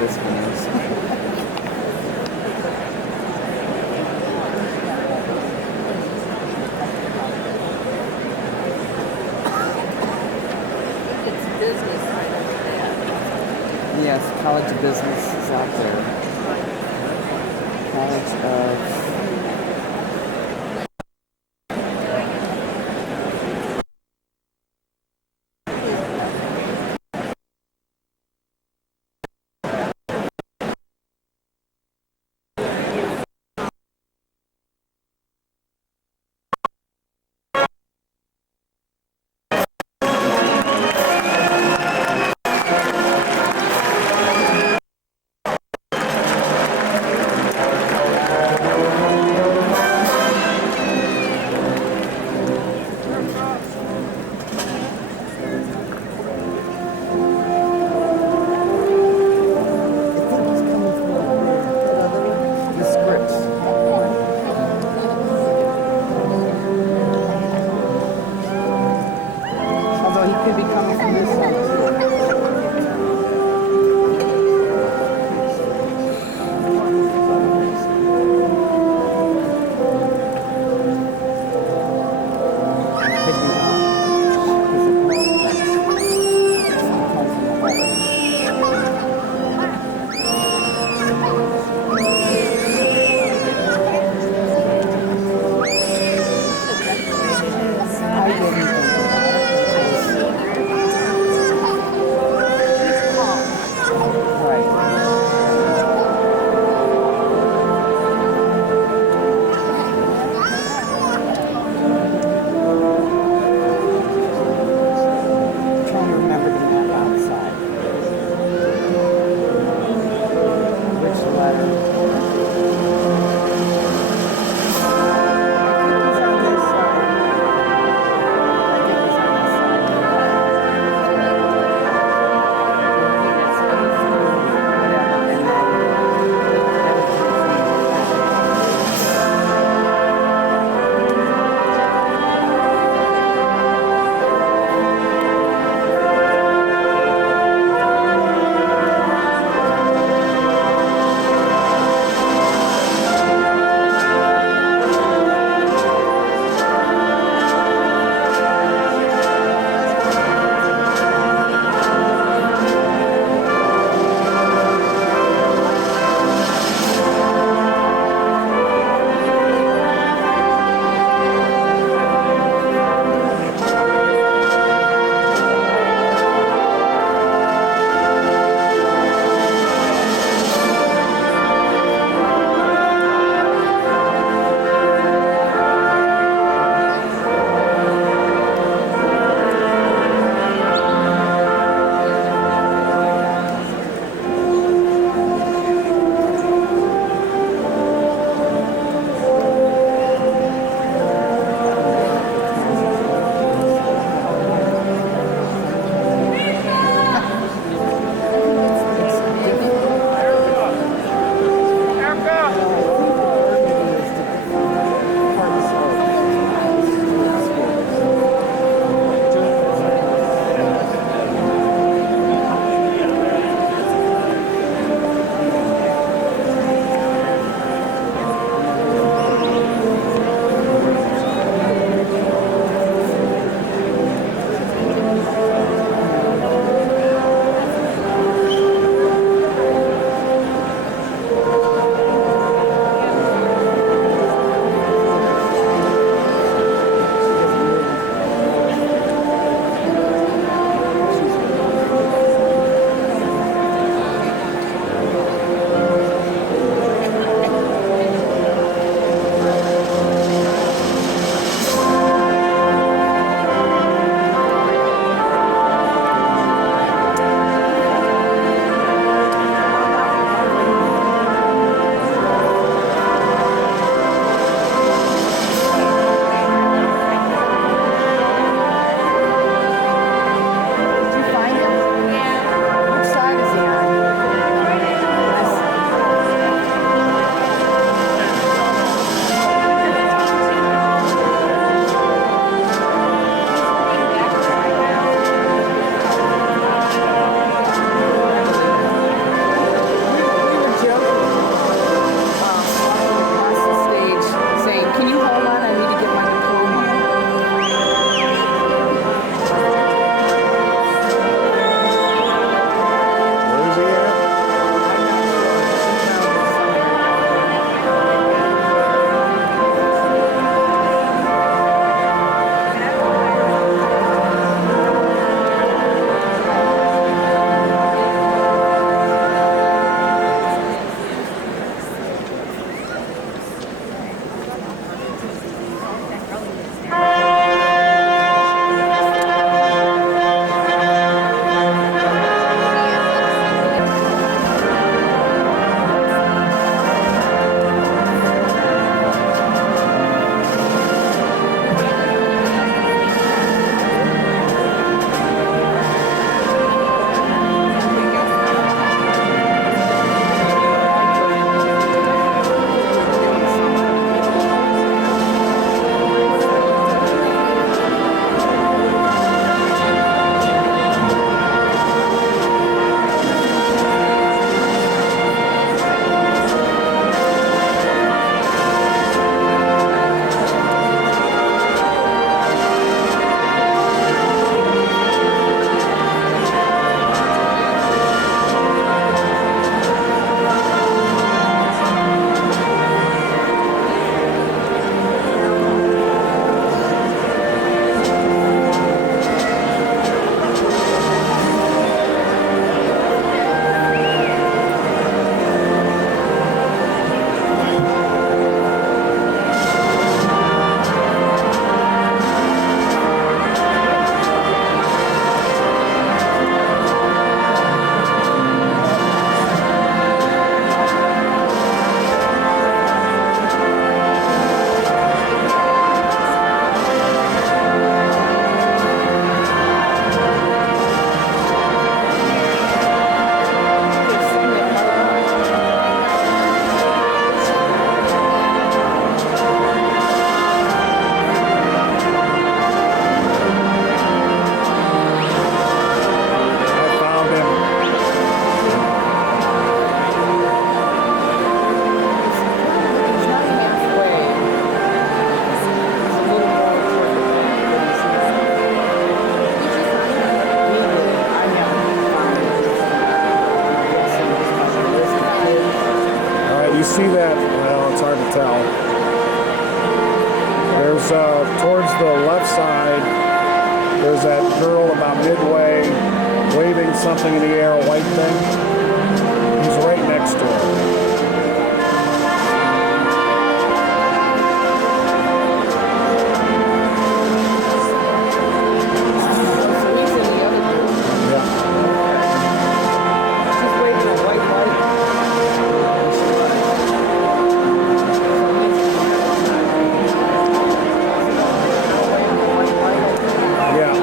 this one is. It's business right over there. Yes, College of Business is out there. College of There's that girl about midway waving something in the air, a white thing. He's right next to her. Yeah.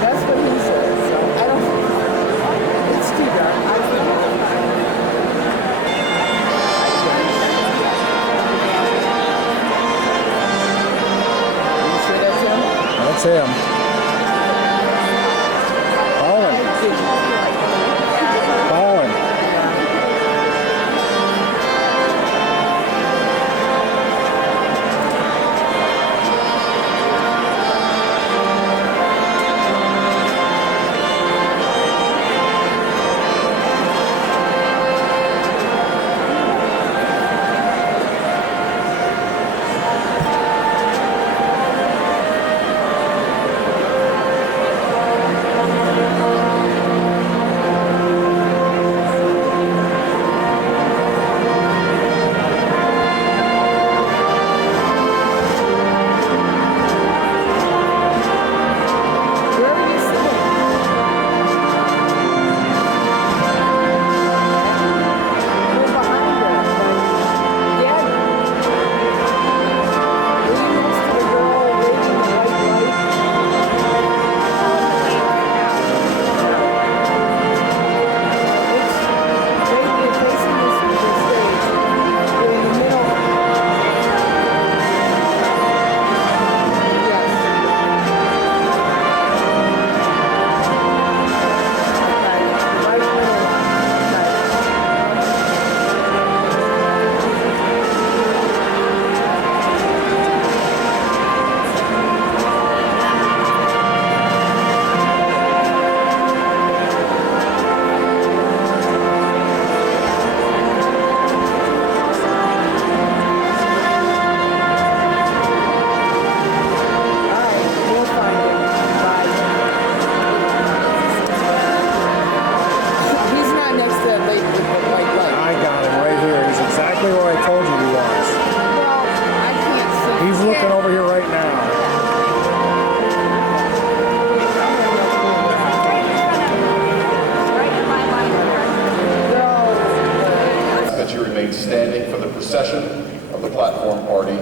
That's what he said. So I don't. It's too dark. You sure that's him? That's him. Colin. Colin. Where were you sitting? We're behind her. Yeah. Were you next to the girl waving the white light? You're facing the stage. You're in the middle. Yes. Right we'll find him. Bye. He's not next to that lady with the white light. I got him right here. He's exactly where I told you he was. Well, I can't see. He's looking over here right now. That you remain standing for the procession of the platform party,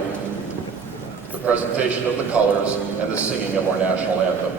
the presentation of the colors, and the singing of our national anthem.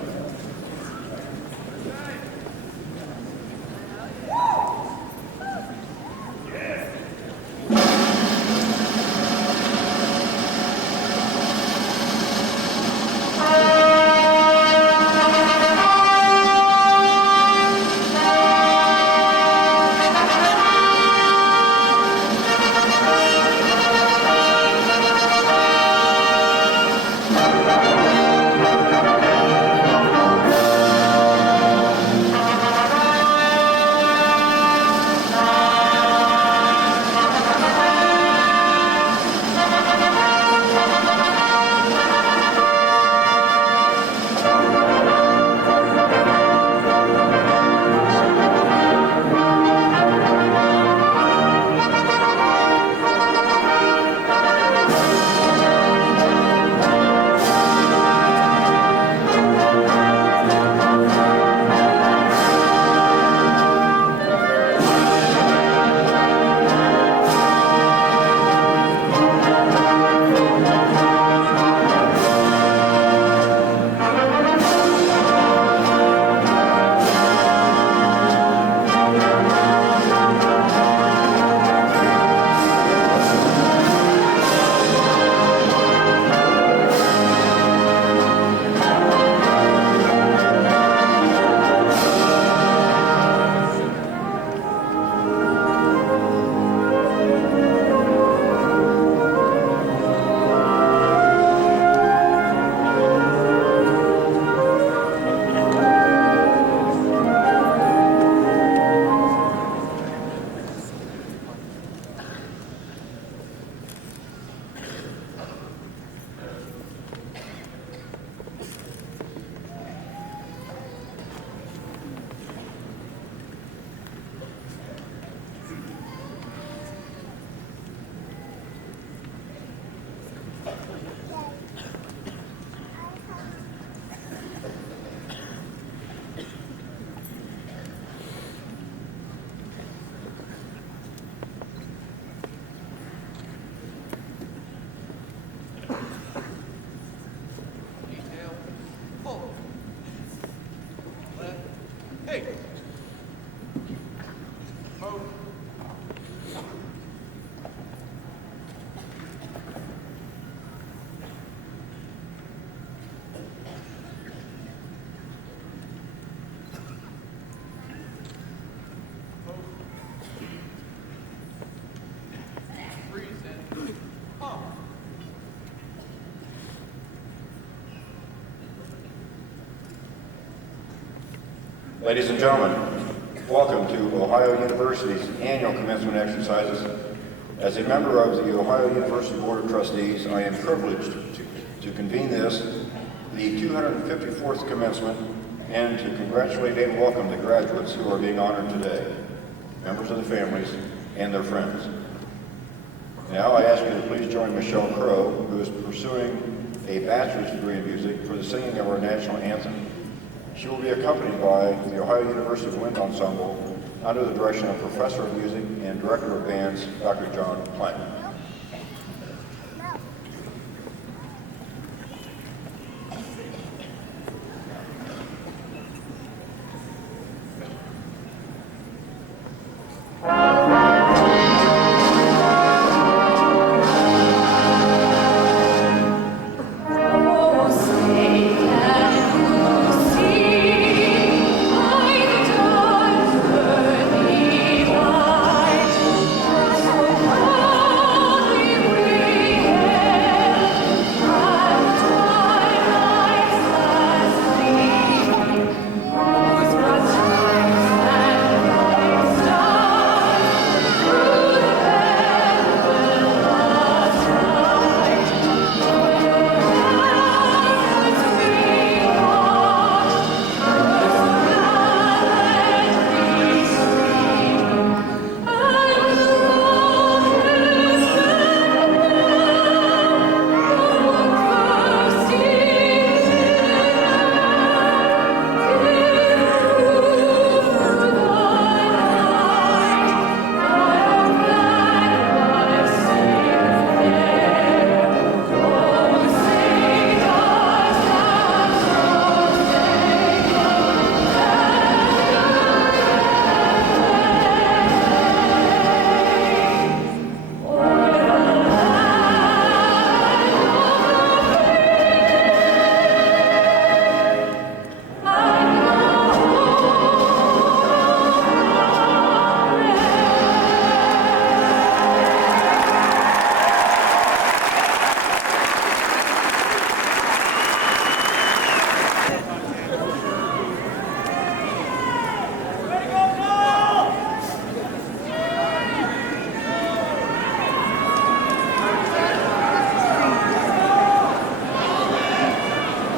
Ladies and gentlemen, welcome to Ohio University's annual commencement exercises. As a member of the Ohio University Board of Trustees, I am privileged to convene this, the 254th commencement, and to congratulate and welcome the graduates who are being honored today, members of the families, and their friends. Now I ask you to please join Michelle Crow, who is pursuing a bachelor's degree in music, for the singing of our national anthem. She will be accompanied by the Ohio University Wind Ensemble under the direction of Professor of Music and Director of Bands, Dr. John Plank.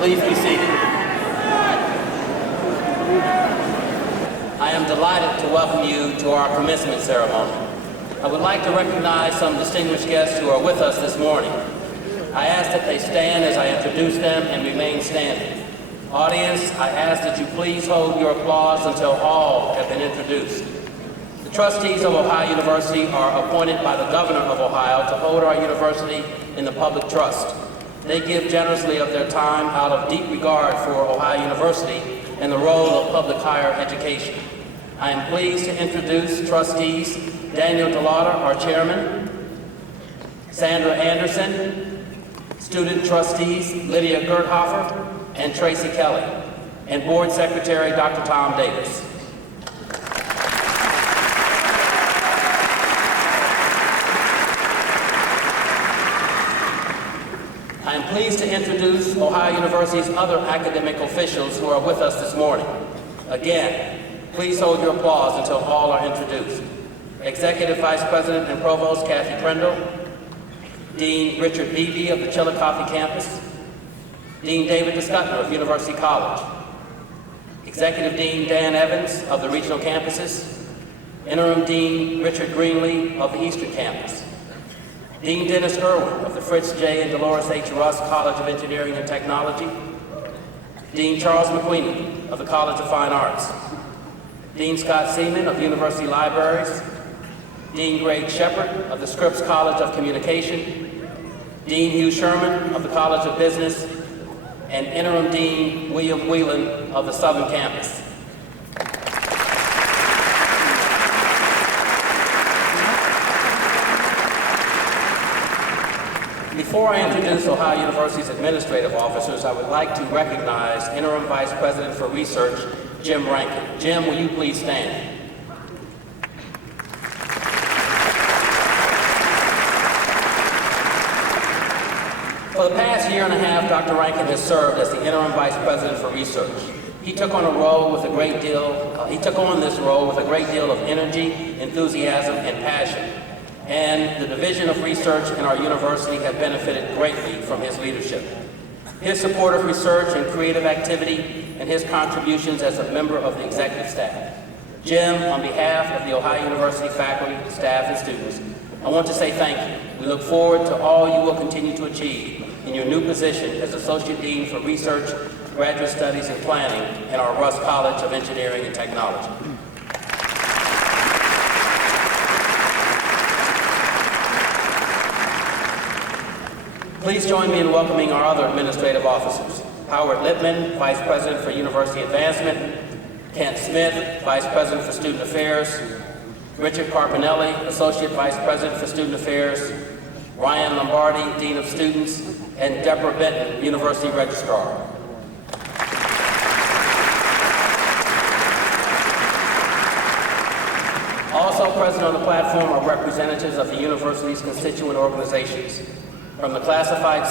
Please be seated. I am delighted to welcome you to our commencement ceremony. I would like to recognize some distinguished guests who are with us this morning. I ask that they stand as I introduce them and remain standing. Audience, I ask that you please hold your applause until all have been introduced. The trustees of Ohio University are appointed by the Governor of Ohio to hold our university in the public trust. They give generously of their time out of deep regard for Ohio University and the role of public higher education. I am pleased to introduce trustees Daniel DeLauder, our chairman, Sandra Anderson, student trustees Lydia Gerthofer and Tracy Kelly, and board secretary Dr. Tom Davis. I am pleased to introduce Ohio University's other academic officials who are with us this morning. Again, please hold your applause until all are introduced. Executive Vice President and Provost Kathy Prindle, Dean Richard Beebe of the Chillicothe campus, Dean David DeScutner of University College, Executive Dean Dan Evans of the regional campuses, Interim Dean Richard Greenlee of the Eastern campus, Dean Dennis Irwin of the Fritz J. and Dolores H. Russ College of Engineering and Technology, Dean Charles McQueen of the College of Fine Arts, Dean Scott Seaman of University Libraries, Dean Greg Shepard of the Scripps College of Communication, Dean Hugh Sherman of the College of Business, and Interim Dean William Whelan of the Southern Campus. Before I introduce Ohio University's administrative officers, I would like to recognize Interim Vice President for Research, Jim Rankin. Jim, will you please stand? For the past year and a half, Dr. Rankin has served as the Interim Vice President for Research. He took on this role with a great deal of energy, enthusiasm, and passion. And the Division of Research in our university have benefited greatly from his leadership. His support of research and creative activity and his contributions as a member of the executive staff. Jim, on behalf of the Ohio University faculty, staff, and students, I want to say thank you. We look forward to all you will continue to achieve in your new position as Associate Dean for Research, Graduate Studies, and Planning in our Russ College of Engineering and Technology. Please join me in welcoming our other administrative officers. Howard Lippman, Vice President for University Advancement, Kent Smith, Vice President for Student Affairs, Richard Carpinelli, Associate Vice President for Student Affairs, Ryan Lombardi, Dean of Students, and Deborah Benton, University Registrar. Also present on the platform are representatives of the university's constituent organizations. From the Classified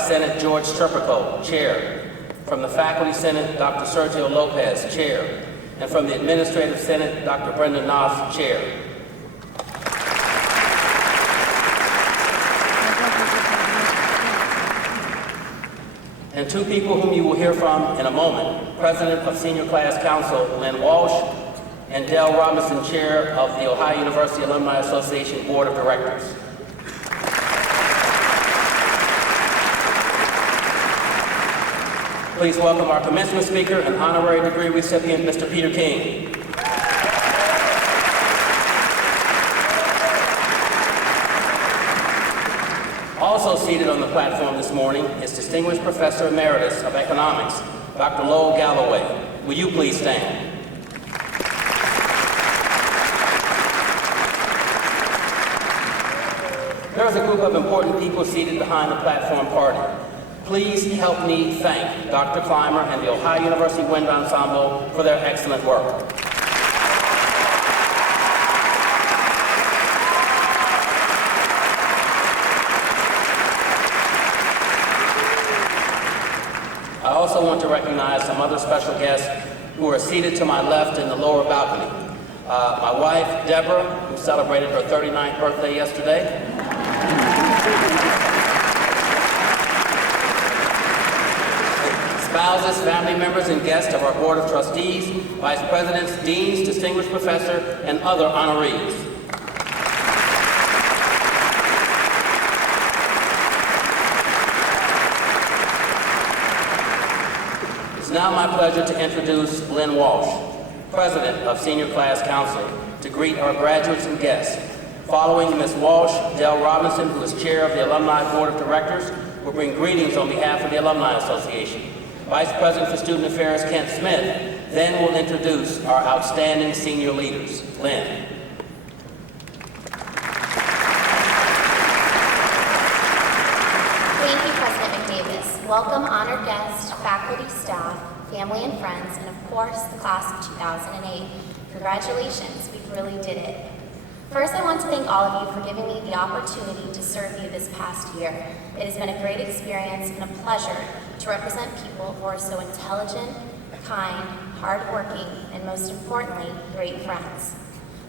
Senate, George Turpico, Chair. From the Faculty Senate, Dr. Sergio Lopez, Chair. And from the Administrative Senate, Dr. Brenda Knopf, Chair. And two people whom you will hear from in a moment, President of Senior Class Council, Lynn Walsh, and Dell Robinson, Chair of the Ohio University Alumni Association Board of Directors. Please welcome our commencement speaker and honorary degree recipient, Mr. Peter King. Also seated on the platform this morning is Distinguished Professor Emeritus of Economics, Dr. Lowell Galloway. Will you please stand? There is a group of important people seated behind the platform party. Please help me thank Dr. Clymer and the Ohio University Wind Ensemble for their excellent work. I also want to recognize some other special guests who are seated to my left in the lower balcony. My wife, Deborah, who celebrated her 39th birthday yesterday. Spouses, family members, and guests of our Board of Trustees, Vice Presidents, Deans, Distinguished Professor, and other honorees. It's now my pleasure to introduce Lynn Walsh, President of Senior Class Council, to greet our graduates and guests. Following Ms. Walsh, Dell Robinson, who is Chair of the Alumni Board of Directors, will bring greetings on behalf of the Alumni Association. Vice President for Student Affairs, Kent Smith, then will introduce our outstanding senior leaders. Lynn. Thank you, President McDavis. Welcome, honored guests, faculty, staff, family, and friends, and of course, the class of 2008. Congratulations, we really did it. First, I want to thank all of you for giving me the opportunity to serve you this past year. It has been a great experience and a pleasure to represent people who are so intelligent, kind, hardworking, and most importantly, great friends.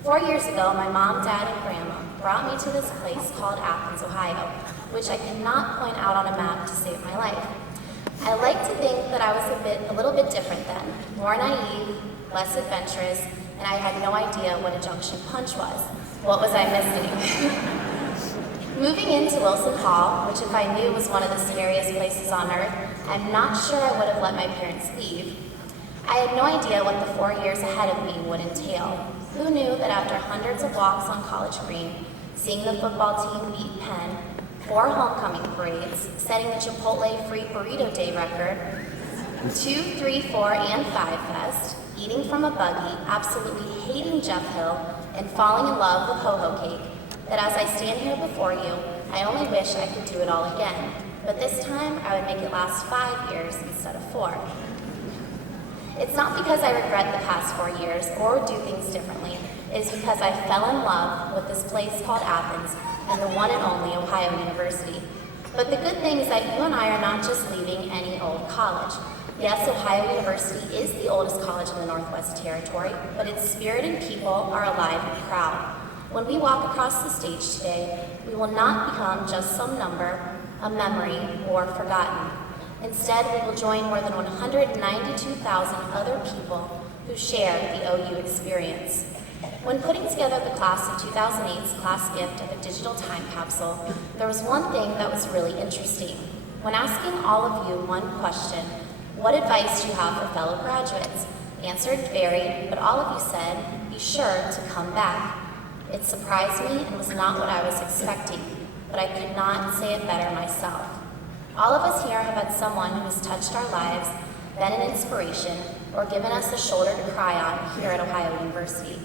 4 years ago, my mom, dad, and grandma brought me to this place called Athens, Ohio, which I cannot point out on a map to save my life. I like to think that I was a little bit different then, more naive, less adventurous, and I had no idea what a junction punch was. What was I missing? Moving into Wilson Hall, which if I knew was one of the scariest places on earth, I'm not sure I would have let my parents leave. I had no idea what the 4 years ahead of me would entail. Who knew that after hundreds of walks on College Green, seeing the football team beat Penn, 4 homecoming parades, setting the Chipotle Free Burrito Day record, 2, 3, 4, and 5 Fest, eating from a buggy, absolutely hating Jeff Hill, and falling in love with ho-ho cake, that as I stand here before you, I only wish I could do it all again. But this time, I would make it last 5 years instead of 4. It's not because I regret the past 4 years or do things differently. It is because I fell in love with this place called Athens and the one and only Ohio University. But the good thing is that you and I are not just leaving any old college. Yes, Ohio University is the oldest college in the Northwest Territory, but its spirit and people are alive and proud. When we walk across the stage today, we will not become just some number, a memory, or forgotten. Instead, we will join more than 192,000 other people who share the OU experience. When putting together the class of 2008's class gift of a digital time capsule, there was one thing that was really interesting. When asking all of you one question, what advice do you have for fellow graduates? Answered varied, but all of you said, be sure to come back. It surprised me and was not what I was expecting, but I could not say it better myself. All of us here have had someone who has touched our lives, been an inspiration, or given us a shoulder to cry on here at Ohio University.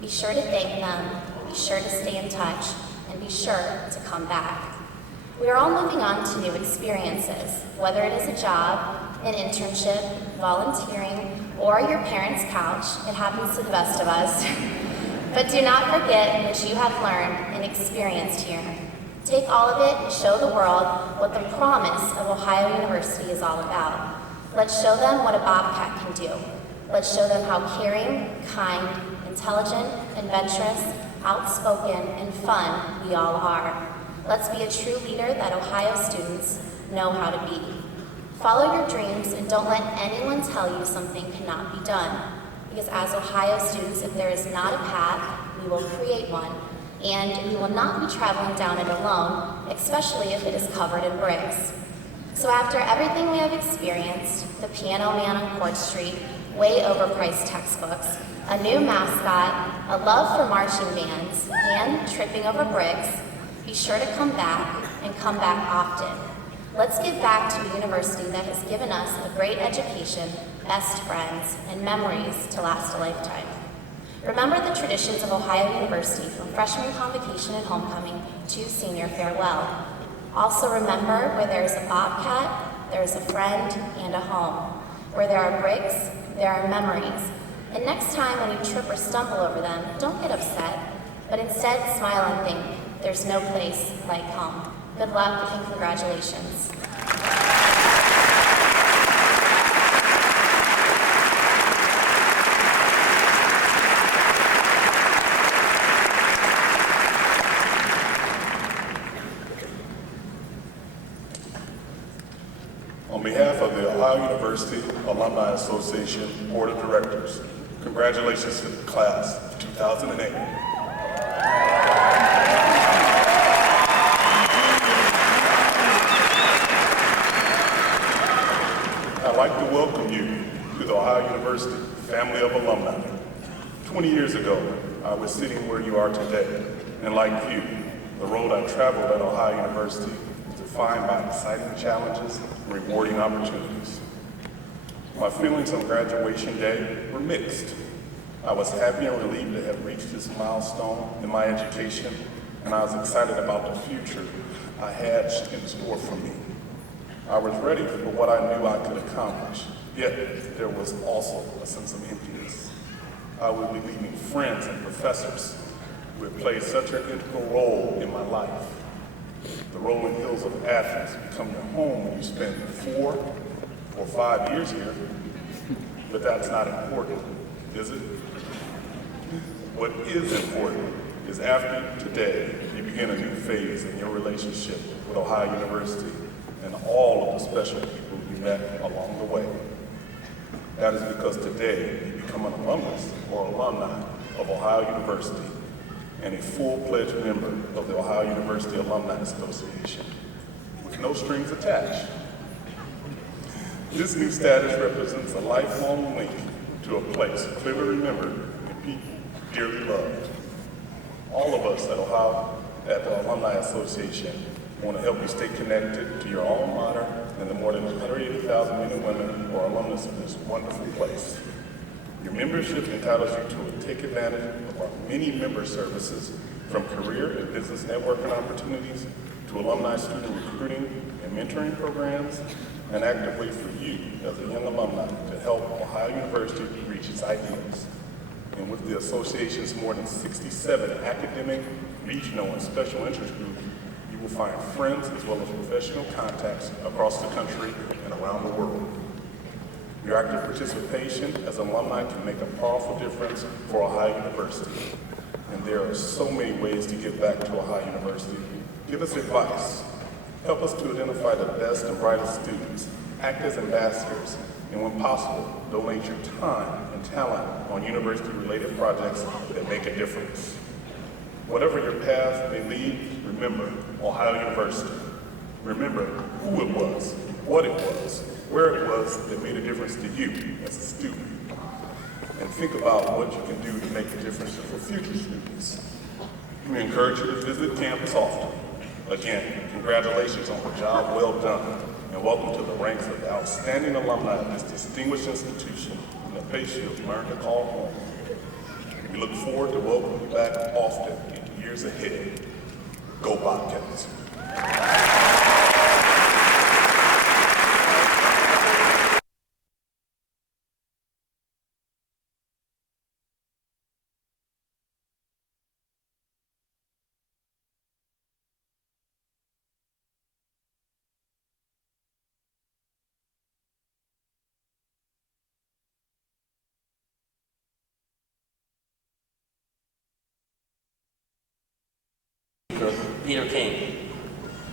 Be sure to thank them, be sure to stay in touch, and be sure to come back. We are all moving on to new experiences, whether it is a job, an internship, volunteering, or your parents' couch. It happens to the best of us. But do not forget what you have learned and experienced here. Take all of it and show the world what the promise of Ohio University is all about. Let's show them what a Bobcat can do. Let's show them how caring, kind, intelligent, adventurous, outspoken, and fun we all are. Let's be a true leader that Ohio students know how to be. Follow your dreams and don't let anyone tell you something cannot be done. Because as Ohio students, if there is not a path, we will create one. And we will not be traveling down it alone, especially if it is covered in bricks. So after everything we have experienced, the piano man on Court Street, way overpriced textbooks, a new mascot, a love for marching bands, and tripping over bricks, be sure to come back and come back often. Let's give back to a university that has given us a great education, best friends, and memories to last a lifetime. Remember the traditions of Ohio University from freshman convocation and homecoming to senior farewell. Also remember, where there is a Bobcat, there is a friend and a home. Where there are bricks, there are memories. And next time when you trip or stumble over them, don't get upset, but instead smile and think, there's no place like home. Good luck and congratulations. On behalf of the Ohio University Alumni Association Board of Directors, congratulations to the class of 2008. I'd like to welcome you to the Ohio University family of alumni. 20 years ago, I was sitting where you are today, and like you, the road I traveled at Ohio University was defined by exciting challenges and rewarding opportunities. My feelings on graduation day were mixed. I was happy and relieved to have reached this milestone in my education, and I was excited about the future I had in store for me. I was ready for what I knew I could accomplish, yet there was also a sense of emptiness. I would be leaving friends and professors who had played such an integral role in my life. The rolling hills of Athens become your home when you spend 4 or 5 years here, but that's not important, is it? What is important is after today, you begin a new phase in your relationship with Ohio University and all of the special people you met along the way. That is because today you become an alumnus or alumni of Ohio University and a full-fledged member of the Ohio University Alumni Association with no strings attached. This new status represents a lifelong link to a place clearly remembered and people dearly loved. All of us at the Alumni Association want to help you stay connected to your alma mater and the more than 180,000 men and women who are alumnus of this wonderful place. Your membership entitles you to take advantage of our many member services, from career and business networking opportunities to alumni student recruiting and mentoring programs, and actively for you as a young alumni to help Ohio University reach its ideals. And with the association's more than 67 academic, regional, and special interest groups, you will find friends as well as professional contacts across the country and around the world. Your active participation as alumni can make a powerful difference for Ohio University. And there are so many ways to give back to Ohio University. Give us advice. Help us to identify the best and brightest students. Act as ambassadors. And when possible, donate your time and talent on university-related projects that make a difference. Whatever your path may lead, remember Ohio University. Remember who it was, what it was, where it was that made a difference to you as a student. And think about what you can do to make a difference for future students. We encourage you to visit campus often. Again, congratulations on a job well done, and welcome to the ranks of the outstanding alumni of this distinguished institution and the place you have learned to call home. We look forward to welcoming you back often in the years ahead. Go Bobcats. Peter King.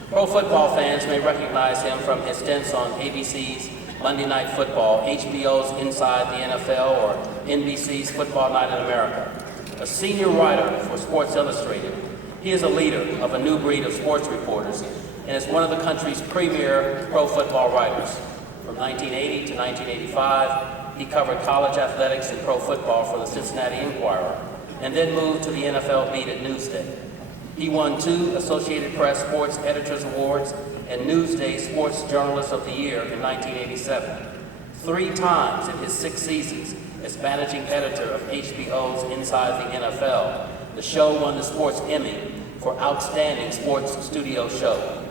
Pro football fans may recognize him from his stints on ABC's Monday Night Football, HBO's Inside the NFL, or NBC's Football Night in America. A senior writer for Sports Illustrated, he is a leader of a new breed of sports reporters and is one of the country's premier pro football writers. From 1980 to 1985, he covered college athletics and pro football for the Cincinnati Enquirer, and then moved to the NFL beat at Newsday. He won 2 Associated Press Sports Editors Awards and Newsday Sports Journalist of the Year in 1987. 3 times in his 6 seasons as managing editor of HBO's Inside the NFL, the show won the Sports Emmy for Outstanding Sports Studio Show.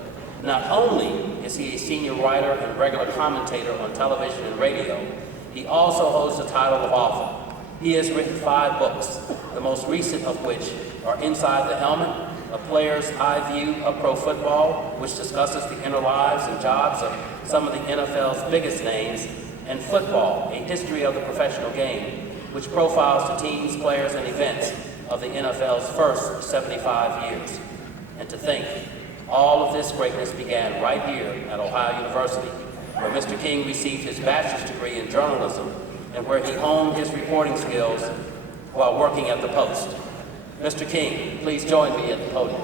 Not only is he a senior writer and regular commentator on television and radio, he also holds the title of author. He has written 5 books, the most recent of which are Inside the Helmet, A Player's Eye View of Pro Football, which discusses the inner lives and jobs of some of the NFL's biggest names, and Football, A History of the Professional Game, which profiles the teams, players, and events of the NFL's first 75 years. And to think, all of this greatness began right here at Ohio University, where Mr. King received his bachelor's degree in journalism and where he honed his reporting skills while working at the Post. Mr. King, please join me at the podium.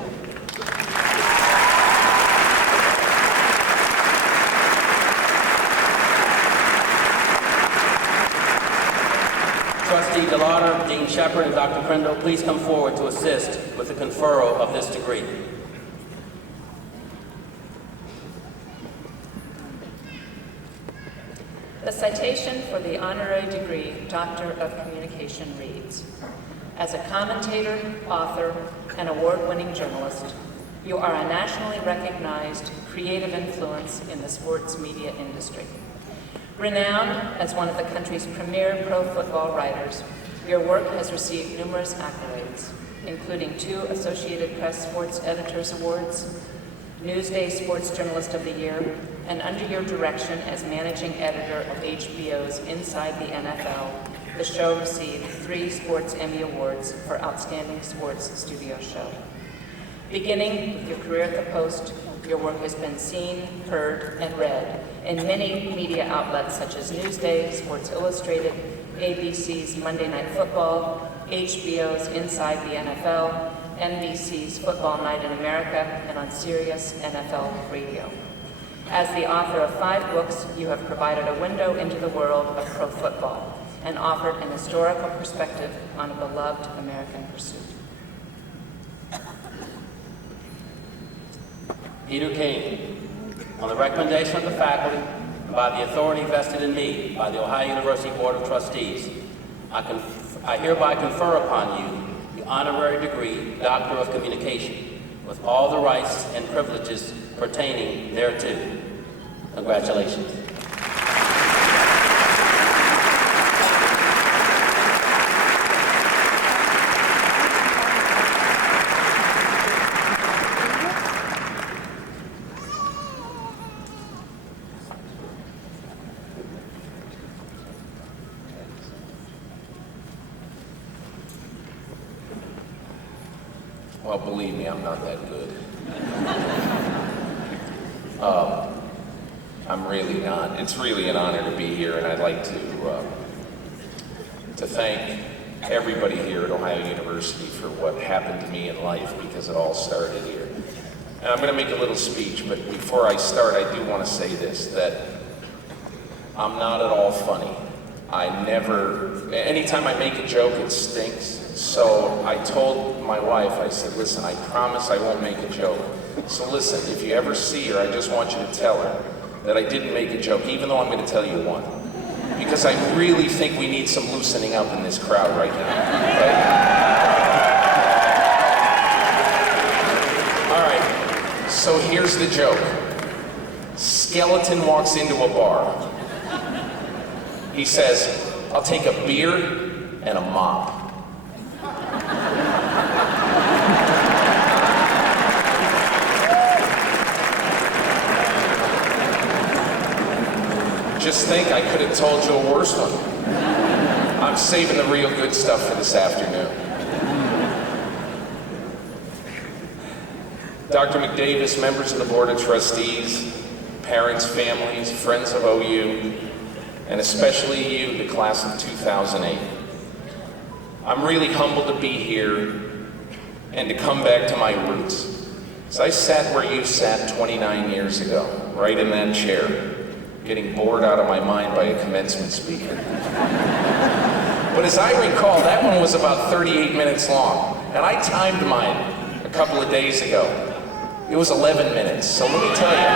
Trustee DeLauder, Dean Shepard, and Dr. Crandall, please come forward to assist with the conferral of this degree. The citation for the honorary degree, Doctor of Communication, reads, as a commentator, author, and award-winning journalist, you are a nationally recognized creative influence in the sports media industry. Renowned as one of the country's premier pro football writers, your work has received numerous accolades, including 2 Associated Press Sports Editors Awards, Newsday Sports Journalist of the Year, and under your direction as managing editor of HBO's Inside the NFL, the show received 3 Sports Emmy Awards for Outstanding Sports Studio Show. Beginning with your career at the Post, your work has been seen, heard, and read in many media outlets such as Newsday, Sports Illustrated, ABC's Monday Night Football, HBO's Inside the NFL, NBC's Football Night in America, and on Sirius NFL Radio. As the author of 5 books, you have provided a window into the world of pro football and offered an historical perspective on a beloved American pursuit. Peter King, on the recommendation of the faculty and by the authority vested in me by the Ohio University Board of Trustees, I hereby confer upon you the honorary degree, Doctor of Communication, with all the rights and privileges pertaining thereto. Congratulations. Well, believe me, I'm not that good. I'm really not. It's really an honor to be here, and I'd like to thank everybody here at Ohio University for what happened to me in life, because it all started here. And I'm going to make a little speech, but before I start, I do want to say this, that I'm not at all funny. Anytime I make a joke, it stinks. So I told my wife, I said, listen, I promise I won't make a joke. So listen, if you ever see her, I just want you to tell her that I didn't make a joke, even though I'm going to tell you one. Because I really think we need some loosening up in this crowd right now. Okay? All right, so here's the joke. Skeleton walks into a bar. He says, I'll take a beer and a mop. Just think, I could have told you a worse one. I'm saving the real good stuff for this afternoon. Dr. McDavis, members of the Board of Trustees, parents, families, friends of OU, and especially you, the class of 2008. I'm really humbled to be here and to come back to my roots. So I sat where you sat 29 years ago, right in that chair, getting bored out of my mind by a commencement speaker. But as I recall, that one was about 38 minutes long, and I timed mine a couple of days ago. It was 11 minutes, so let me tell you.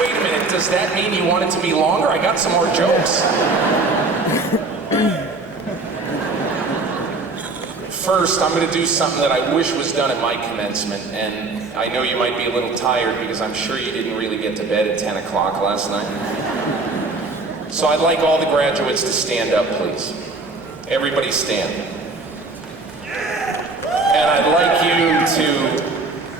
Wait a minute, does that mean you want it to be longer? I got some more jokes. First, I'm going to do something that I wish was done at my commencement, and I know you might be a little tired because I'm sure you didn't really get to bed at 10 o'clock last night. So I'd like all the graduates to stand up, please. Everybody stand. And I'd like you to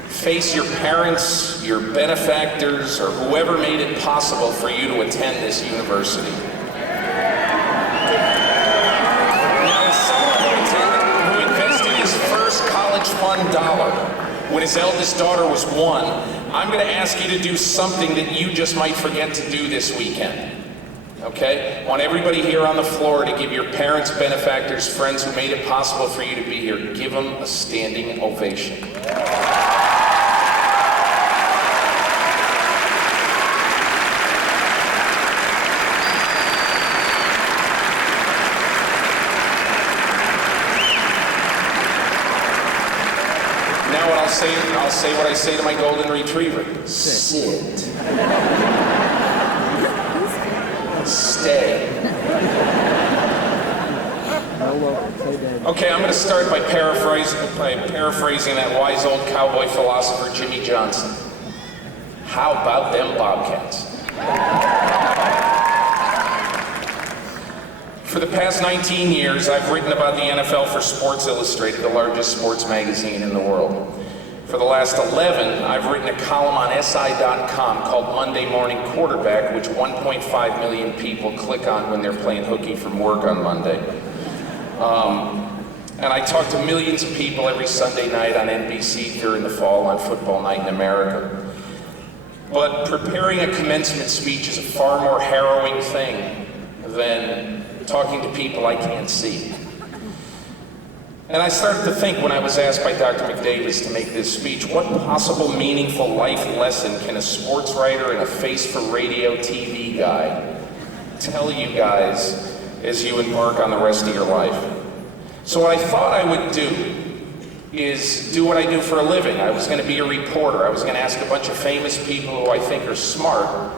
face your parents, your benefactors, or whoever made it possible for you to attend this university. $1 when his eldest daughter was 1, I'm going to ask you to do something that you just might forget to do this weekend. Okay? I want everybody here on the floor to give your parents, benefactors, friends who made it possible for you to be here, give them a standing ovation. I'll say what I say to my golden retriever. Sit. Stay. Okay, I'm going to start by paraphrasing that wise old cowboy philosopher Jimmy Johnson. How about them Bobcats? For the past 19 years, I've written about the NFL for Sports Illustrated, the largest sports magazine in the world. For the last 11, I've written a column on SI.com called Monday Morning Quarterback, which 1.5 million people click on when they're playing hooky from work on Monday. And I talk to millions of people every Sunday night on NBC during the fall on Football Night in America. But preparing a commencement speech is a far more harrowing thing than talking to people I can't see. And I started to think when I was asked by Dr. McDavis to make this speech, what possible meaningful life lesson can a sports writer and a face for radio TV guy tell you guys as you embark on the rest of your life? So what I thought I would do is do what I do for a living. I was going to be a reporter. I was going to ask a bunch of famous people who I think are smart,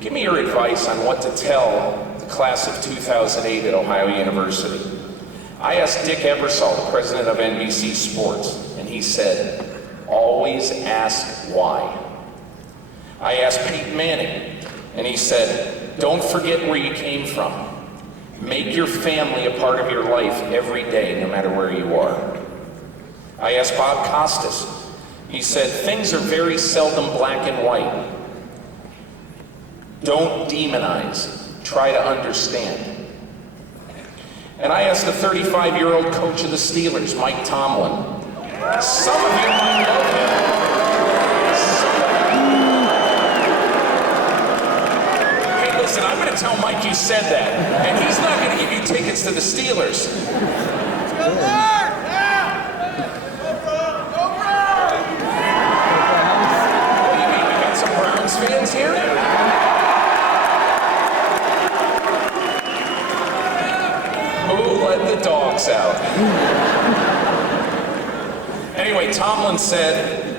give me your advice on what to tell the class of 2008 at Ohio University. I asked Dick Ebersol, the president of NBC Sports, and he said, always ask why. I asked Peyton Manning, and he said, don't forget where you came from. Make your family a part of your life every day, no matter where you are. I asked Bob Costas. He said, things are very seldom black and white. Don't demonize. Try to understand. And I asked the 35-year-old coach of the Steelers, Mike Tomlin. Some of you might know him. Hey, listen, I'm going to tell Mike you said that, and he's not going to give you tickets to the Steelers. What do you mean, we got some Browns fans here? Who let the dogs out? Anyway, Tomlin said,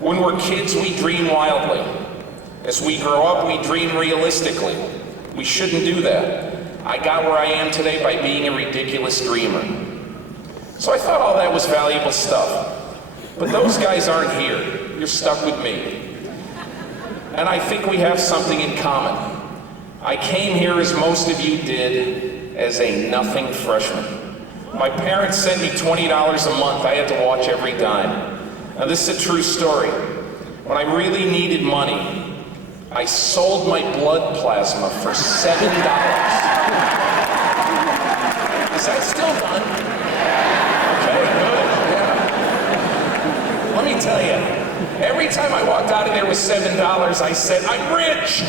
when we're kids, we dream wildly. As we grow up, we dream realistically. We shouldn't do that. I got where I am today by being a ridiculous dreamer. So I thought all that was valuable stuff. But those guys aren't here. You're stuck with me. And I think we have something in common. I came here, as most of you did, as a nothing freshman. My parents sent me $20 a month. I had to watch every dime. Now, this is a true story. When I really needed money, I sold my blood plasma for $7. Is that still done? Okay, good, yeah. Let me tell you, every time I walked out of there with $7, I said, I'm rich!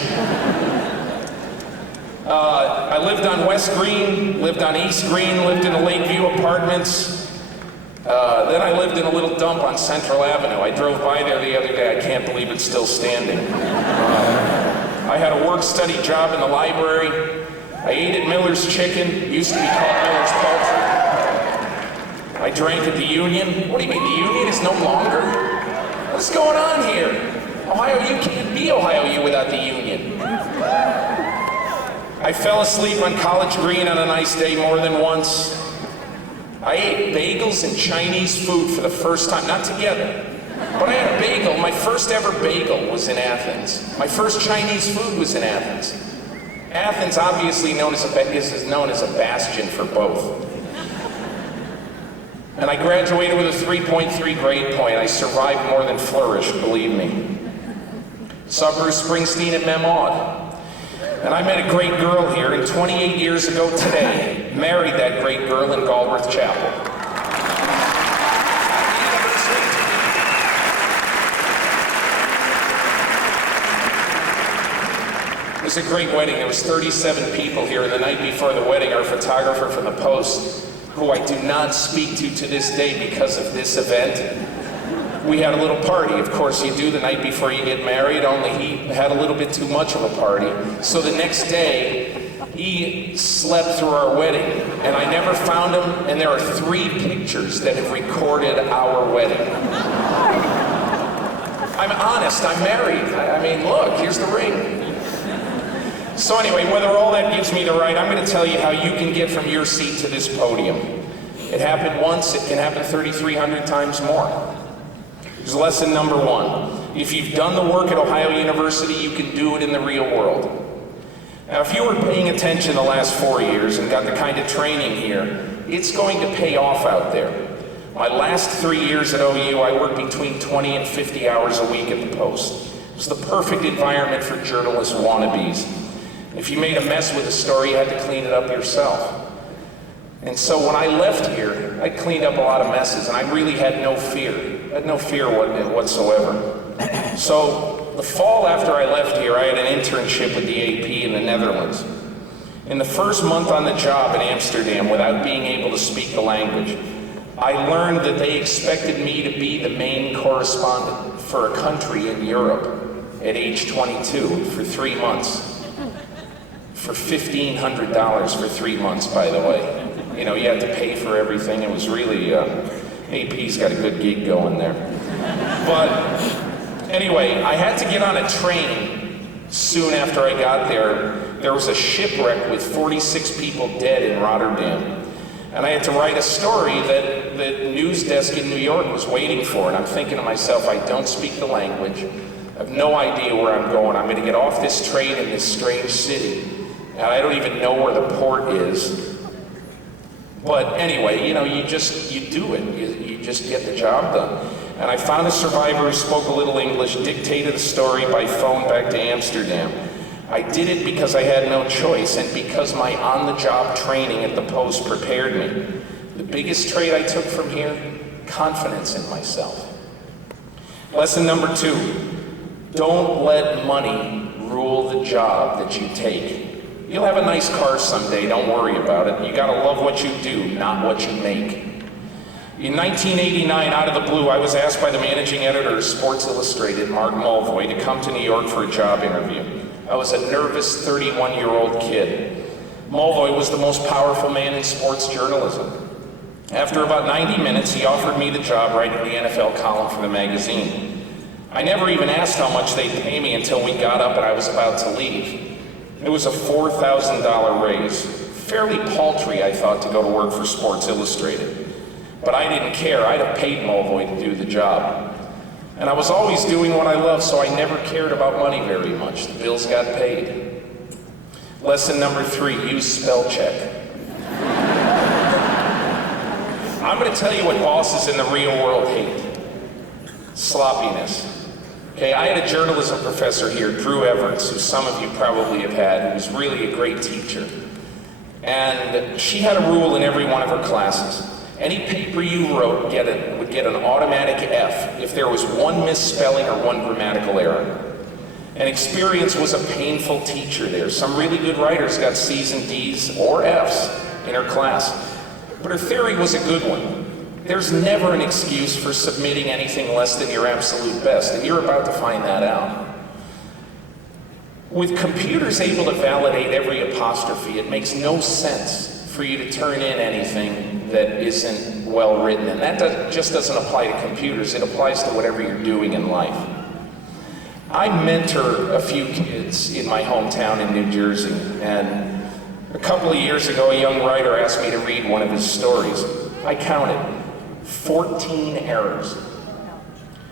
I lived on West Green, lived on East Green, lived in the Lakeview Apartments. Then I lived in a little dump on Central Avenue. I drove by there the other day. I can't believe it's still standing. I had a work-study job in the library. I ate at Miller's Chicken. It used to be called Miller's Poultry. I drank at the Union. What do you mean, the Union is no longer? What's going on here? Ohio U can't be Ohio U without the Union. I fell asleep on College Green on a nice day more than once. I ate bagels and Chinese food for the first time, not together, but I had a bagel. My first ever bagel was in Athens. My first Chinese food was in Athens. Athens, obviously is known as a bastion for both. And I graduated with a 3.3 grade point. I survived more than flourished, believe me. Saw Bruce Springsteen at Mem Aud. And I met a great girl here, and 28 years ago today, married that great girl in Galbraith Chapel. It was a great wedding. There was 37 people here, and the night before the wedding, our photographer from the Post, who I do not speak to this day because of this event, we had a little party. Of course you do the night before you get married, only he had a little bit too much of a party. So the next day, he slept through our wedding, and I never found him, and there are 3 pictures that have recorded our wedding. I'm honest, I'm married. I mean, look, here's the ring. So anyway, whether all that gives me the right, I'm going to tell you how you can get from your seat to this podium. It happened once, it can happen 3,300 times more. Here's lesson number 1. If you've done the work at Ohio University, you can do it in the real world. Now, if you were paying attention the last 4 years and got the kind of training here, it's going to pay off out there. My last 3 years at OU, I worked between 20 and 50 hours a week at the Post. It was the perfect environment for journalist wannabes. If you made a mess with a story, you had to clean it up yourself. And so when I left here, I cleaned up a lot of messes, and I really had no fear. I had no fear whatsoever. So the fall after I left here, I had an internship with the AP in the Netherlands. In the first month on the job in Amsterdam, without being able to speak the language, I learned that they expected me to be the main correspondent for a country in Europe at age 22 for 3 months. For $1,500 for 3 months, by the way. You know, you had to pay for everything. It was really, AP's got a good gig going there. But anyway, I had to get on a train soon after I got there. There was a shipwreck with 46 people dead in Rotterdam. And I had to write a story that the news desk in New York was waiting for. And I'm thinking to myself, I don't speak the language. I have no idea where I'm going. I'm going to get off this train in this strange city. And I don't even know where the port is. But anyway, you know, you do it. You just get the job done. And I found a survivor who spoke a little English, dictated the story by phone back to Amsterdam. I did it because I had no choice and because my on-the-job training at the Post prepared me. The biggest trait I took from here, confidence in myself. Lesson number 2, don't let money rule the job that you take. You'll have a nice car someday, don't worry about it. You gotta love what you do, not what you make. In 1989, out of the blue, I was asked by the managing editor of Sports Illustrated, Mark Mulvoy, to come to New York for a job interview. I was a nervous 31-year-old kid. Mulvoy was the most powerful man in sports journalism. After about 90 minutes, he offered me the job writing the NFL column for the magazine. I never even asked how much they'd pay me until we got up and I was about to leave. It was a $4,000 raise. Fairly paltry, I thought, to go to work for Sports Illustrated. But I didn't care. I'd have paid Mulvoy to do the job. And I was always doing what I loved, so I never cared about money very much. The bills got paid. Lesson number 3, use spell check. I'm going to tell you what bosses in the real world hate. Sloppiness. Okay, I had a journalism professor here, Drew Everts, who some of you probably have had, who was really a great teacher. And she had a rule in every one of her classes. Any paper you wrote would get an automatic F if there was one misspelling or one grammatical error. And experience was a painful teacher there. Some really good writers got C's and D's or F's in her class. But her theory was a good one. There's never an excuse for submitting anything less than your absolute best, and you're about to find that out. With computers able to validate every apostrophe, it makes no sense for you to turn in anything that isn't well written. And that just doesn't apply to computers, it applies to whatever you're doing in life. I mentor a few kids in my hometown in New Jersey, and a couple of years ago, a young writer asked me to read one of his stories. I counted 14 errors.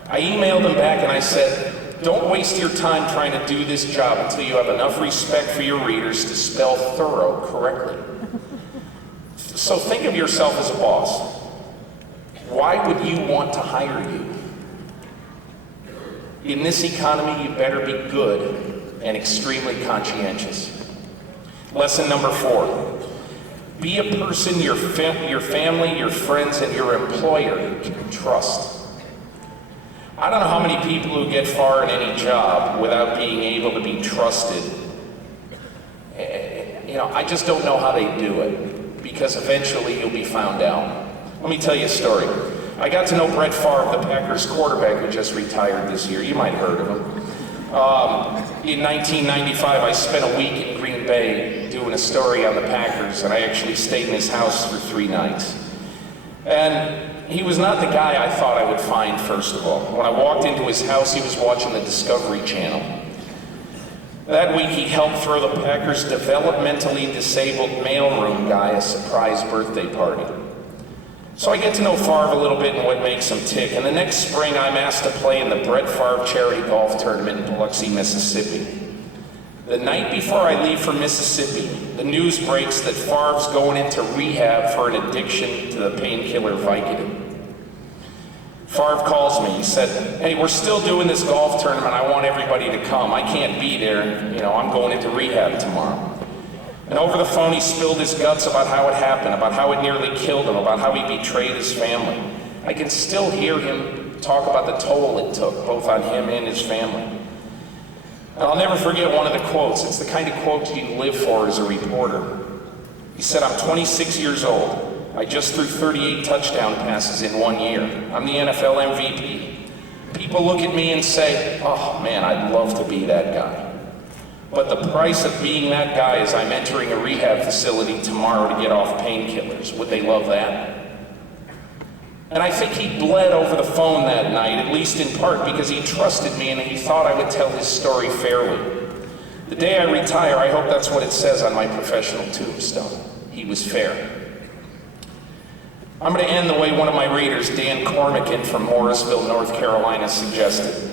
I emailed him back and I said, don't waste your time trying to do this job until you have enough respect for your readers to spell thorough correctly. So think of yourself as a boss. Why would you want to hire you? In this economy, you better be good and extremely conscientious. Lesson number 4. Be a person your family, your friends, and your employer can trust. I don't know how many people who get far in any job without being able to be trusted. I just don't know how they do it, because eventually you'll be found out. Let me tell you a story. I got to know Brett Favre, the Packers quarterback who just retired this year. You might have heard of him. In 1995, I spent a week in Green Bay doing a story on the Packers, and I actually stayed in his house for 3 nights. And he was not the guy I thought I would find, first of all. When I walked into his house, he was watching the Discovery Channel. That week, he helped throw the Packers' developmentally disabled mailroom guy a surprise birthday party. So I get to know Favre a little bit and what makes him tick. And the next spring, I'm asked to play in the Brett Favre Charity Golf Tournament in Biloxi, Mississippi. The night before I leave for Mississippi, the news breaks that Favre's going into rehab for an addiction to the painkiller Vicodin. Favre calls me. He said, hey, we're still doing this golf tournament. I want everybody to come. I can't be there. I'm going into rehab tomorrow. And over the phone, he spilled his guts about how it happened, about how it nearly killed him, about how he betrayed his family. I can still hear him talk about the toll it took, both on him and his family. And I'll never forget one of the quotes. It's the kind of quote you live for as a reporter. He said, I'm 26 years old. I just threw 38 touchdown passes in 1 year. I'm the NFL MVP. People look at me and say, oh man, I'd love to be that guy. But the price of being that guy is I'm entering a rehab facility tomorrow to get off painkillers. Would they love that? And I think he bled over the phone that night, at least in part because he trusted me and he thought I would tell his story fairly. The day I retire, I hope that's what it says on my professional tombstone. He was fair. I'm going to end the way one of my readers, Dan Cormican from Morrisville, North Carolina, suggested.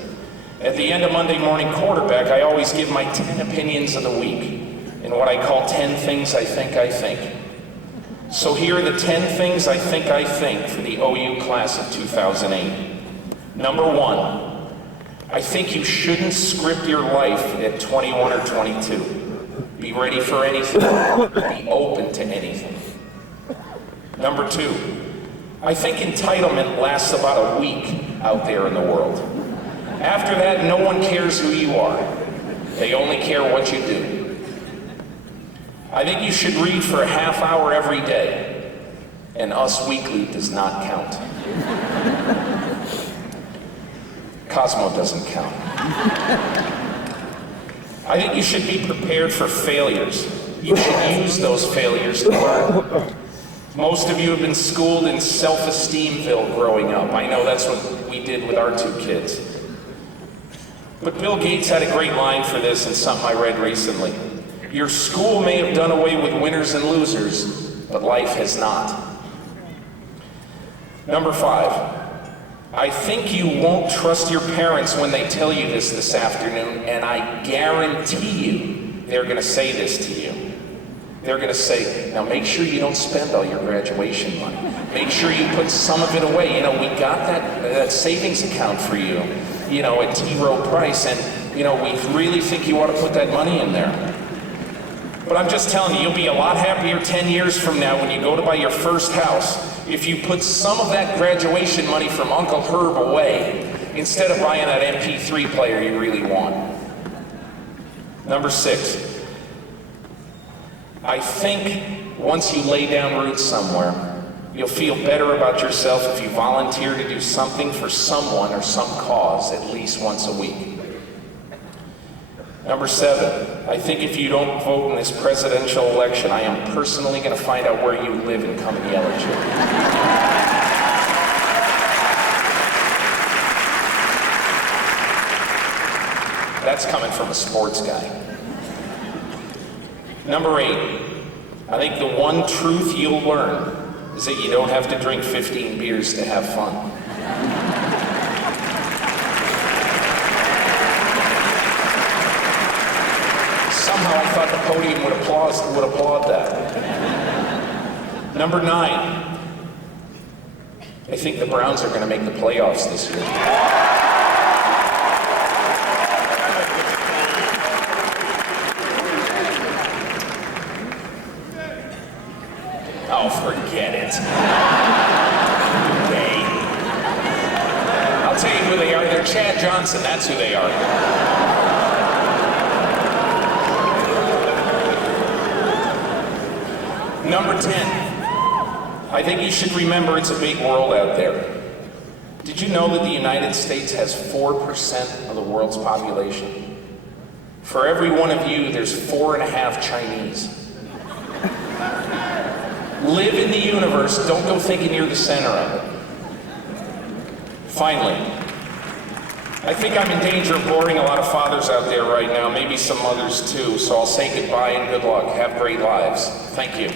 At the end of Monday Morning Quarterback, I always give my 10 opinions of the week in what I call 10 things I think. So here are the 10 things I think for the OU class of 2008. Number 1, I think you shouldn't script your life at 21 or 22. Be ready for anything. Be open to anything. Number 2, I think entitlement lasts about a week out there in the world. After that, no one cares who you are. They only care what you do. I think you should read for a half hour every day, and Us Weekly does not count. Cosmo doesn't count. I think you should be prepared for failures. You should use those failures to learn. Most of you have been schooled in self-esteemville growing up. I know that's what we did with our 2 kids. But Bill Gates had a great line for this in something I read recently. Your school may have done away with winners and losers, but life has not. Number 5, I think you won't trust your parents when they tell you this afternoon, and I guarantee you they're going to say this to you. They're going to say, now make sure you don't spend all your graduation money. Make sure you put some of it away. You know, we got that savings account for you, you know, at T. Rowe Price, and, you know, we really think you ought to put that money in there. But I'm just telling you, you'll be a lot happier 10 years from now when you go to buy your first house if you put some of that graduation money from Uncle Herb away instead of buying that MP3 player you really want. Number 6, I think once you lay down roots somewhere, you'll feel better about yourself if you volunteer to do something for someone or some cause at least once a week. Number 7, I think if you don't vote in this presidential election, I am personally going to find out where you live and come and yell at you. That's coming from a sports guy. Number 8, I think the one truth you'll learn is that you don't have to drink 15 beers to have fun. Somehow I thought the podium would applaud that. Number 9, I think the Browns are going to make the playoffs this year. Oh, forget it. They. I'll tell you who they are. They're Chad Johnson. That's who they are. Number 10, I think you should remember it's a big world out there. Did you know that the United States has 4% of the world's population? For every one of you, there's 4.5 Chinese. Live in the universe, don't go thinking you're the center of it. Finally, I think I'm in danger of boring a lot of fathers out there right now, maybe some mothers too, so I'll say goodbye and good luck. Have great lives. Thank you.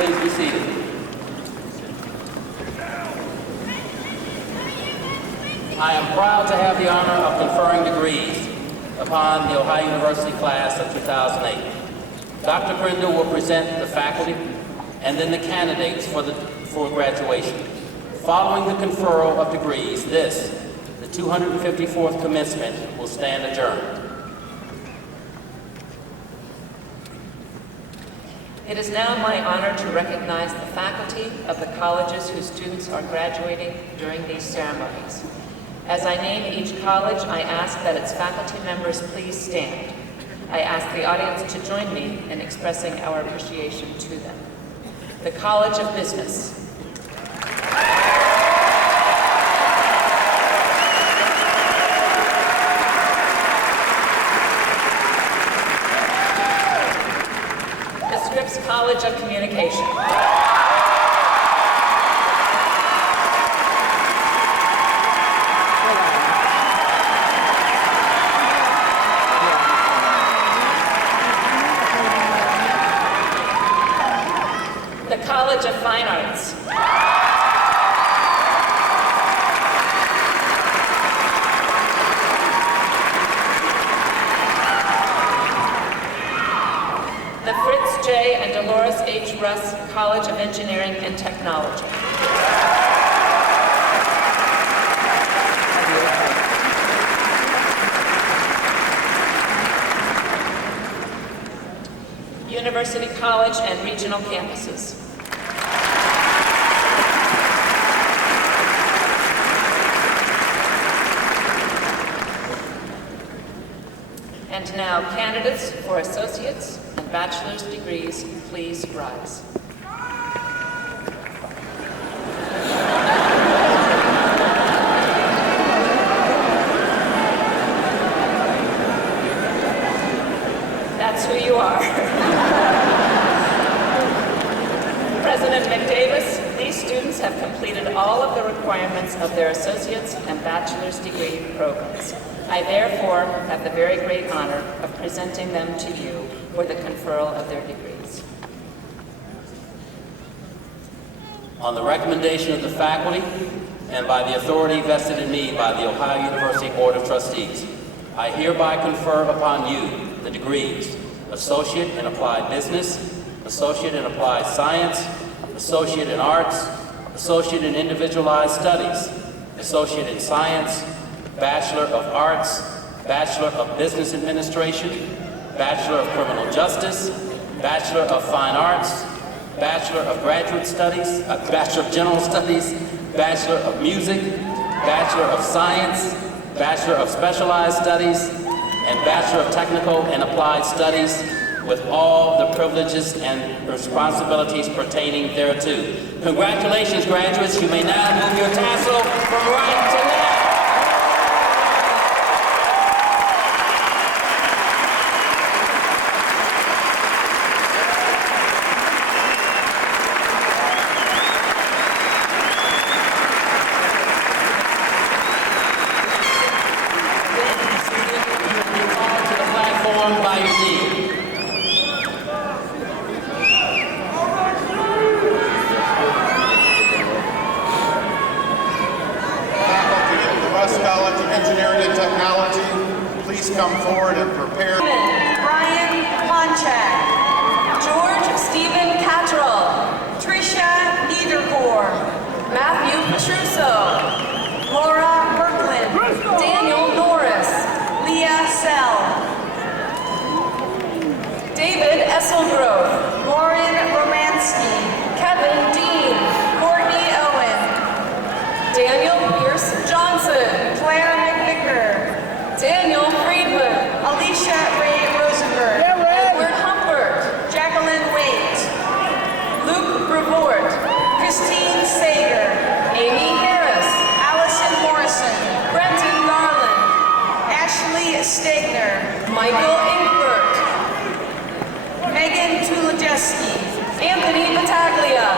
please be seated. I am proud to have the honor of conferring degrees upon the Ohio University class of 2008. Dr. Grindle will present the faculty and then the candidates for graduation. Following the conferral of degrees, the 254th commencement will stand adjourned. It is now my honor to recognize the faculty of the colleges whose students are graduating during these ceremonies. As I name each college, I ask that its faculty members please stand. I ask the audience to join me in expressing our appreciation to them. The College of Business. The Scripps College of Communication. The College of Fine Arts. The Fritz J. and Dolores H. Russ College of Engineering and Technology. University College and regional campuses. And now, candidates for associates and bachelor's degrees, please rise. That's who you are. President McDavis, these students have completed all of the requirements of their associate's and bachelor's degree programs. I therefore have the very great honor of presenting them to you for the conferral of their degrees. On the recommendation of the faculty and by the authority vested in me by the Ohio University Board of Trustees, I hereby confer upon you the degrees Associate in Applied Business, Associate in Applied Science, Associate in Arts, Associate in Individualized Studies, Associate in Science, Bachelor of Arts, Bachelor of Business Administration, Bachelor of Criminal Justice, Bachelor of Fine Arts, Bachelor of Graduate Studies, Bachelor of General Studies, Bachelor of Music, Bachelor of Science, Bachelor of Specialized Studies, and Bachelor of Technical and Applied Studies, with all the privileges and responsibilities pertaining thereto. Congratulations, graduates. You may now move your tassel from right to left. By your dean. Faculty of the Russ College of Engineering and Technology, please come forward and prepare. Brian Ponchak, George Stephen Cattrall, Tricia Niederkor, Matthew Petruso, Laura Berkland, Daniel Norris, Leah Sell, David Esselgrove, Lauren Romansky, Kevin Dean, Courtney Owen, Daniel Pierce Johnson, Claire McVicker, Daniel Friedman, Alicia Ray Rosenberg, Edward Humpert, Jacqueline Waite, Luke Brevort, Christine Sager, Amy Harris, Allison Morrison, Brenton Garland, Ashley Stegner, Michael Ingbert, Megan Tulojeski, Anthony Battaglia,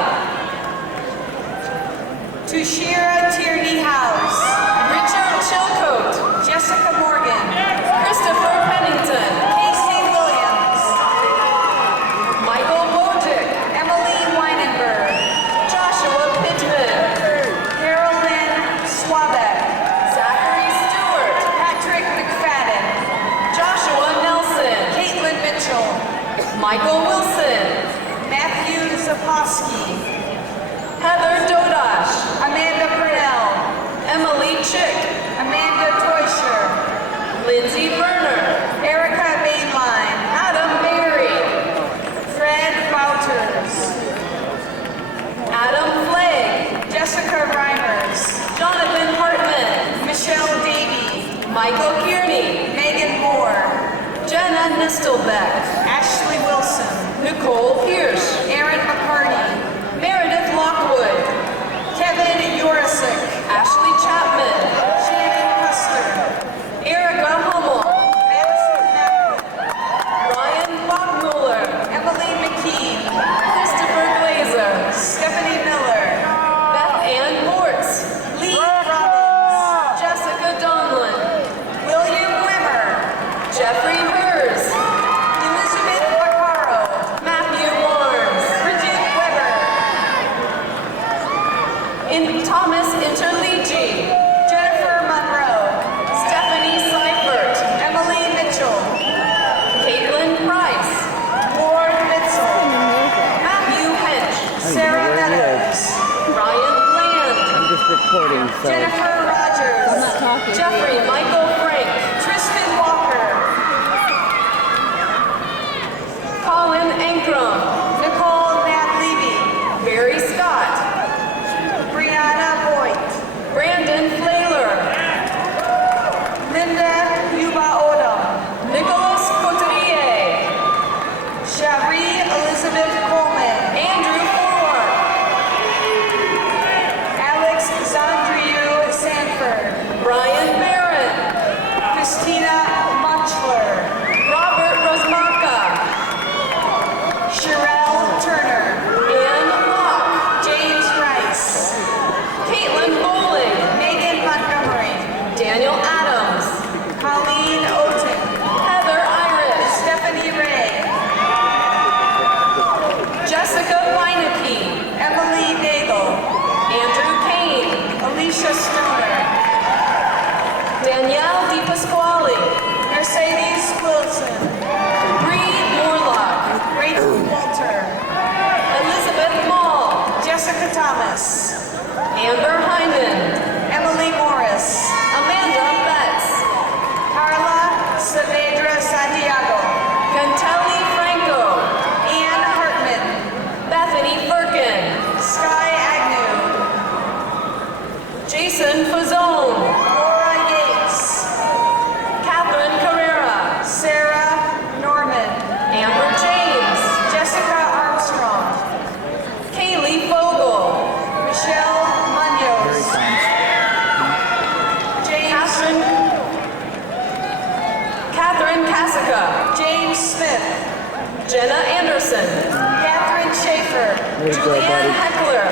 Tushira Tierney House, Richard Chilcote, Jessica Morgan, Christopher Pennington, Casey Williams, Michael Wojcik, Emily Weinert, Koski, Heather Dodash, Amanda Brunel, Emily Chick, Amanda Teuscher, Lindsay Berner, Erica Bainline, Adam Berry, Fred Wouters, Adam Flagg, Jessica Reimers, Jonathan Hartman, Michelle Davey, Michael Kearney, Megan Moore, Jenna Nistelbeck, Ashley Wilson, Nicole Pierce, Aaron McCarty, Meredith Lockwood, Kevin Jurasik, Ashley Chapman, Shannon Custer, Erica Hummel, Madison Macklin, Ryan Bachmuller, Emily McKee, Christopher Glazer, Stephanie Miller, Beth Ann Mortz, Lee Robbins, Jessica Donlin, William Wimmer, Jeffrey Hers, Elizabeth Vaccaro, Matthew Barnes, Bridget Weber, Thomas Interligi, Jennifer Monroe, Stephanie Seifert, Emily Mitchell, Caitlin Price, Ward Mitchell, Matthew Hench, Sarah Meadows, Ryan Bland, I'm just recording, so Jennifer Rogers, I'm not talking. Jeffrey Michael Frank, Tristan Walker, Colin Ankrum, Nicole Nadlevy, Barry Scott, Brianna Boyd, Brandon Flayler, Linda Yuba Odom, Nicholas Couturier, Cherie Elizabeth Coleman, Andrew Ford, Alex Zandriu Sanford, Brian Barrett, Christina Munchler, Robert Rosmaka, Sherelle Turner, Ann Locke, James Rice, Caitlin Bowling, Megan Montgomery, Daniel Adams, Colleen Oten, Heather Irish, Stephanie Ray, Jessica Weineke, Emily Nagel, Andrew Kane, Alicia Stoner, Danielle DiPasquale, Mercedes Wilson, Bree Morlock, Rachel Walter, Elizabeth Mall, Jessica Thomas, Amber Hyman, Emily Morris, Amanda Betts, Carla Saavedra Santiago, Cantelli Franco, Ann Hartman, Bethany Firkin, Sky Agnew, Jason Fazone, Laura Yates, Catherine Carrera, Sarah Norman, Amber James, Jessica Armstrong, Kaylee Fogel, Michelle Munoz, Catherine Cassica, James Smith, Jenna Anderson, Catherine Schaefer, Way to go, Julianne buddy. Heckler,